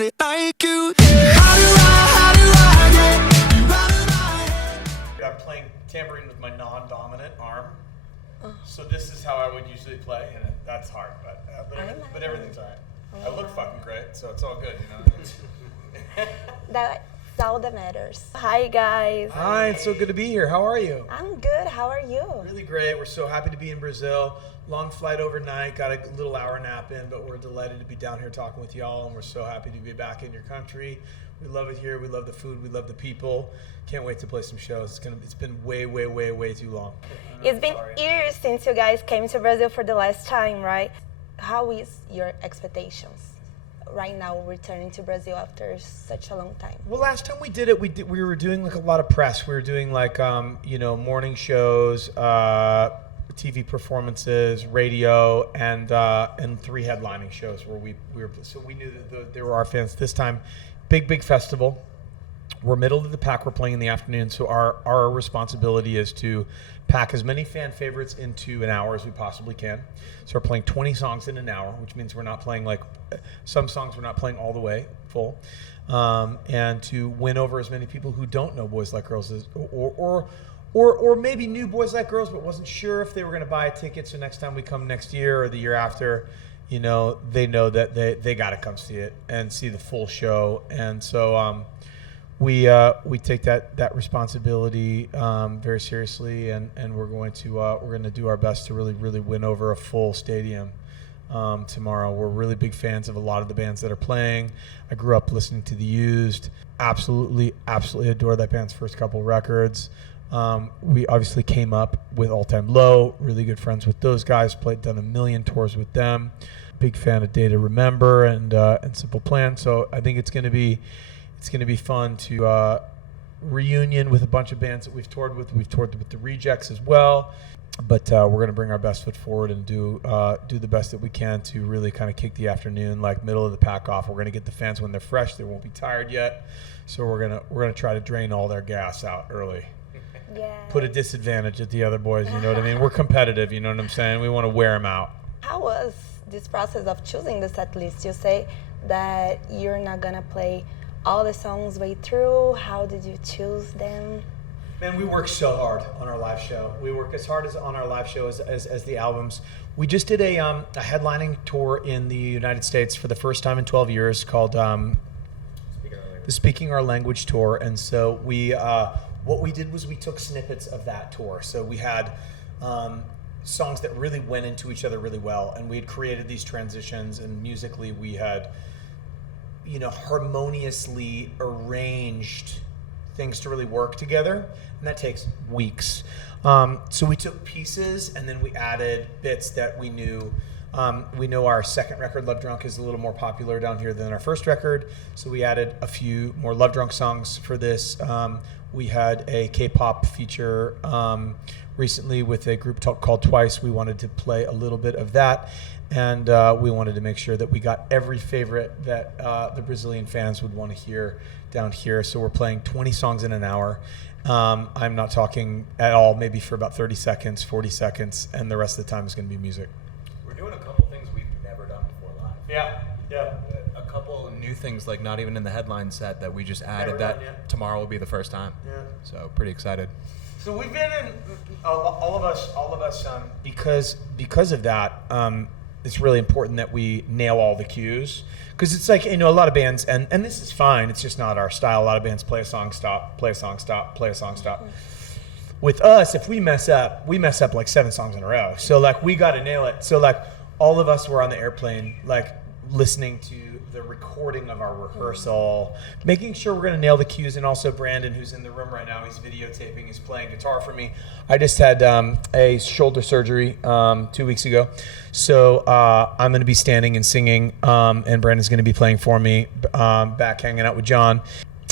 somebody like you. How do I get? I'm playing tambourine with my non-dominant arm. So this is how I would usually play, and that's hard, but everything's all right. I look fucking great, so it's all good, you know? That's all that matters. Hi, guys. Hi, it's so good to be here. How are you? I'm good. How are you? Really great. We're so happy to be in Brazil. Long flight overnight, got a little hour nap in, but we're delighted to be down here talking with y'all, and we're so happy to be back in your country. We love it here. We love the food. We love the people. Can't wait to play some shows. It's been way too long. It's been years since you guys came to Brazil for the last time, right? How is your expectations right now returning to Brazil after such a long time? Well, last time we did it, we were doing like a lot of press. We were doing like morning shows, TV performances, radio, and 3 headlining shows where we were. So we knew that they were our fans. This time, big festival. We're middle of the pack. We're playing in the afternoon, so our responsibility is to pack as many fan favorites into an hour as we possibly can. So we're playing 20 songs in an hour, which means we're not playing like some songs we're not playing all the way full, and to win over as many people who don't know Boys Like Girls as, or maybe knew Boys Like Girls but wasn't sure if they were going to buy a ticket. So next time we come next year or the year after, they know that they got to come see it and see the full show. And so we take that responsibility very seriously, and we're going to do our best to really win over a full stadium tomorrow. We're really big fans of a lot of the bands that are playing. I grew up listening to The Used. Absolutely adore that band's first couple records. We obviously came up with All Time Low. Really good friends with those guys. Done a million tours with them. Big fan of Day to Remember and Simple Plan. So I think it's going to be fun to reunion with a bunch of bands that we've toured with. We've toured with the Rejects as well, but we're going to bring our best foot forward and do the best that we can to really kind of kick the afternoon, like middle of the pack off. We're going to get the fans when they're fresh. They won't be tired yet, so we're gonna try to drain all their gas out early. Yeah. Put a disadvantage at the other boys. You know what I mean? We're competitive. You know what I'm saying? We want to wear them out. How was this process of choosing the set list? You say that you're not gonna play all the songs way through. How did you choose them? Man, we work so hard on our live show. We work as hard on our live show as the albums. We just did a headlining tour in the United States for the first time in 12 years called the Speaking Our Language Tour. And so what we did was we took snippets of that tour. So we had songs that really went into each other really well, and we had created these transitions, and musically we had harmoniously arranged things to really work together, and that takes weeks. So we took pieces and then we added bits that we knew. We know our second record, Love Drunk, is a little more popular down here than our first record, so we added a few more Love Drunk songs for this. We had a K-pop feature recently with a group called Twice. We wanted to play a little bit of that, and we wanted to make sure that we got every favorite that the Brazilian fans would want to hear down here. So we're playing 20 songs in an hour. I'm not talking at all, maybe for about 30 seconds, 40 seconds, and the rest of the time is going to be music. We're doing a couple things we've never done before live. Yeah. A couple of new things, like not even in the headline set, that we just added that tomorrow will be the first time. Yeah. So pretty excited. So we've been in all of us because of that. It's really important that we nail all the cues, because it's like, a lot of bands, and this is fine, it's just not our style. A lot of bands play a song, stop, play a song, stop, play a song, stop. With us, if we mess up like 7 songs in a row. So like we got to nail it. So like all of us were on the airplane, like listening to the recording of our rehearsal, making sure we're going to nail the cues. And also Brandon, who's in the room right now, he's videotaping, he's playing guitar for me. I just had a shoulder surgery 2 weeks ago. So I'm going to be standing and singing, and Brandon's going to be playing for me, back hanging out with John.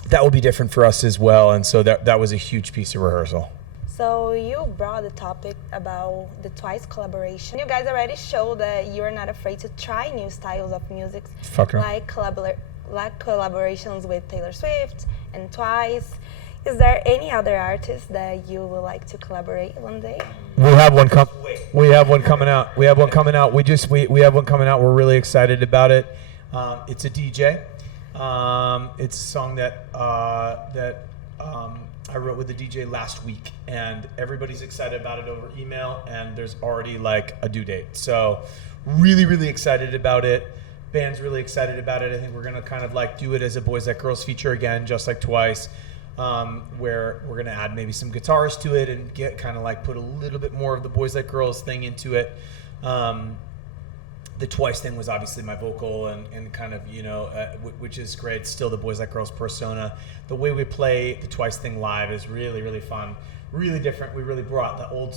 That will be different for us as well. And so that was a huge piece of rehearsal. So you brought the topic about the Twice collaboration. You guys already showed that you're not afraid to try new styles of music, like collaborations with Taylor Swift and Twice. Is there any other artist that you would like to collaborate one day? We have one coming out. We have one coming out. We're really excited about it. It's a DJ. It's a song that I wrote with the DJ last week, and everybody's excited about it over email, and there's already like a due date. So really, really excited about it. Band's really excited about it. I think we're gonna kind of like do it as a Boys Like Girls feature again, just like Twice, where we're gonna add maybe some guitars to it and get kind of like put a little bit more of the Boys Like Girls thing into it. The Twice thing was obviously my vocal and kind of, which is great. Still the Boys Like Girls persona. The way we play the Twice thing live is really, really fun. Really different. We really brought the old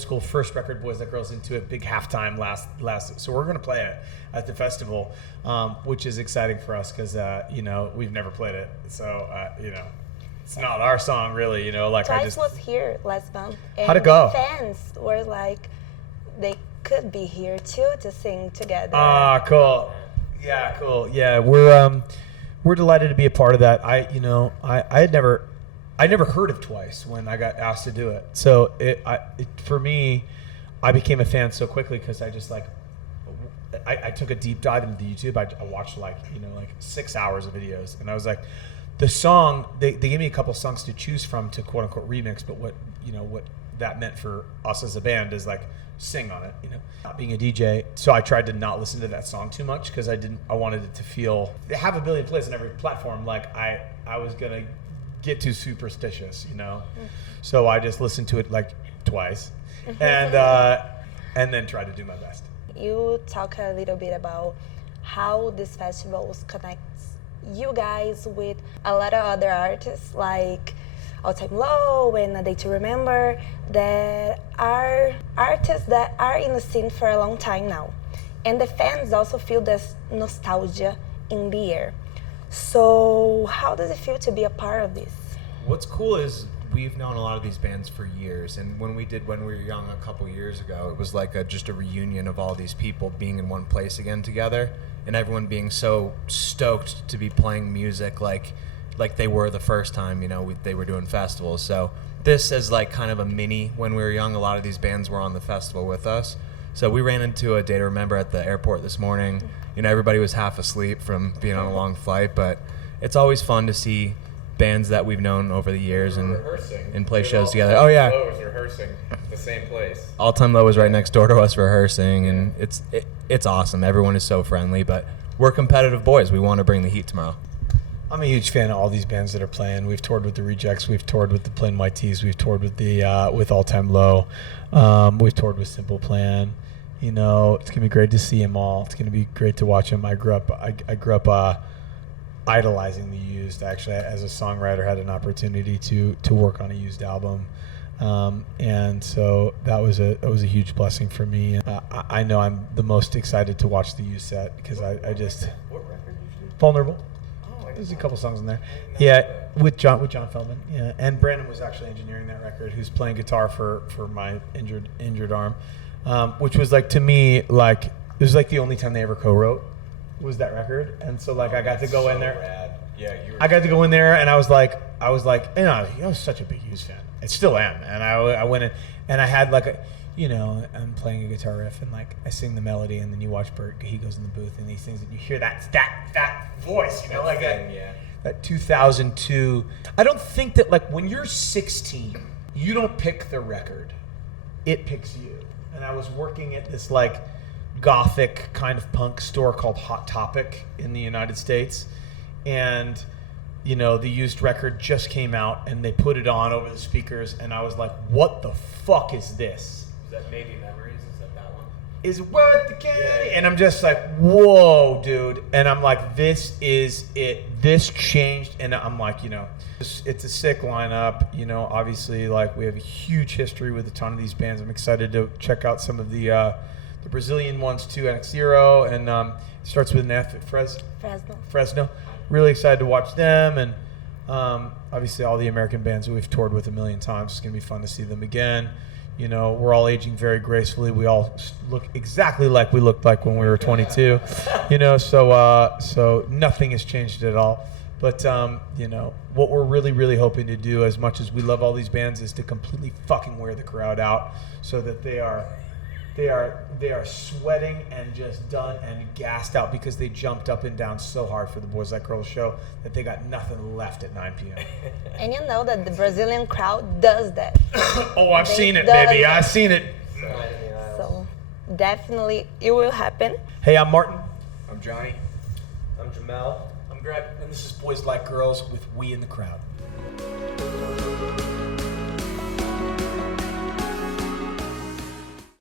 school first record Boys Like Girls into it. Big halftime last. So we're going to play it at the festival, which is exciting for us because, we've never played it. So, it's not our song really, Twice was here last month. And how'd it go? Fans were like, they could be here too to sing together. Ah, cool. Yeah, cool. Yeah, we're delighted to be a part of that. I never heard of Twice when I got asked to do it. So for me, I became a fan so quickly because I just I took a deep dive into YouTube. I watched 6 hours of videos, and I was like, the song they gave me a couple songs to choose from to quote unquote remix, but what that meant for us as a band is like sing on it, not being a DJ. So I tried to not listen to that song too much because I wanted it to have a billion plays on every platform. Like I was gonna get too superstitious, So I just listened to it like twice and then tried to do my best. You talk a little bit about how this festival connects you guys with a lot of other artists like All Time Low and A Day to Remember, that are artists that are in the scene for a long time now. And the fans also feel this nostalgia in the air. So how does it feel to be a part of this? What's cool is we've known a lot of these bands for years, and when we were young a couple years ago, it was like just a reunion of all these people being in one place again together, and everyone being so stoked to be playing music like they were the first time, they were doing festivals. So this is like kind of a mini when we were young. A lot of these bands were on the festival with us. So we ran into A Day to Remember at the airport this morning. Everybody was half asleep from being on a long flight, but it's always fun to see bands that we've known over the years and play shows together. Oh yeah. Low was rehearsing the same place. All Time Low was right next door to us rehearsing, and it's awesome. Everyone is so friendly, but we're competitive boys. We want to bring the heat tomorrow. I'm a huge fan of all these bands that are playing. We've toured with the Rejects. We've toured with the Plain White Tees. We've toured with with All Time Low. We've toured with Simple Plan. It's gonna be great to see them all. It's gonna be great to watch them. I grew up idolizing the Used. Actually, as a songwriter, had an opportunity to work on a Used album, and so that was a huge blessing for me. I know I'm the most excited to watch the Used set because I just What record did you do? Vulnerable. Oh, There's a couple songs in there. Yeah, with John Feldman. Yeah, and Brandon was actually engineering that record. Who's playing guitar for my injured arm, which was to me it was the only time they ever co-wrote was that record, and so I got to go in there. Rad. Yeah, I got to go in there, and I was such a big Used fan. I still am, and I went in, and I had I'm playing a guitar riff, and I sing the melody, and then you watch Bert. He goes in the booth, and he sings, and you hear that voice, that 2002. I don't think that when you're 16, you don't pick the record; it picks you. And I was working at this gothic kind of punk store called Hot Topic in the United States, and the Used record just came out, and they put it on over the speakers, and I was like, "What the fuck is this?" Is that Maybe Memories? Is that one? Is worth the candy? And I'm just like, "Whoa, dude!" And I'm like, "This is it. This changed." And I'm like, it's a sick lineup. Obviously, we have a huge history with a ton of these bands. I'm excited to check out some of the Brazilian ones too, NX0, and it starts with an F at Fresno. Really excited to watch them, and obviously all the American bands that we've toured with a million times. It's gonna be fun to see them again. We're all aging very gracefully. We all look exactly like we looked like when we were 22. So nothing has changed at all. But what we're really, really hoping to do, as much as we love all these bands, is to completely fucking wear the crowd out, so that they are They are sweating and just done and gassed out because they jumped up and down so hard for the Boys Like Girls show that they got nothing left at 9 p.m. And you know that the Brazilian crowd does that. Oh, I've They seen it, does baby. it. I've seen it. So definitely it will happen. Hey, I'm Martin. I'm Johnny. I'm Jamel. I'm Greg. And this is Boys Like Girls with We in the Crowd.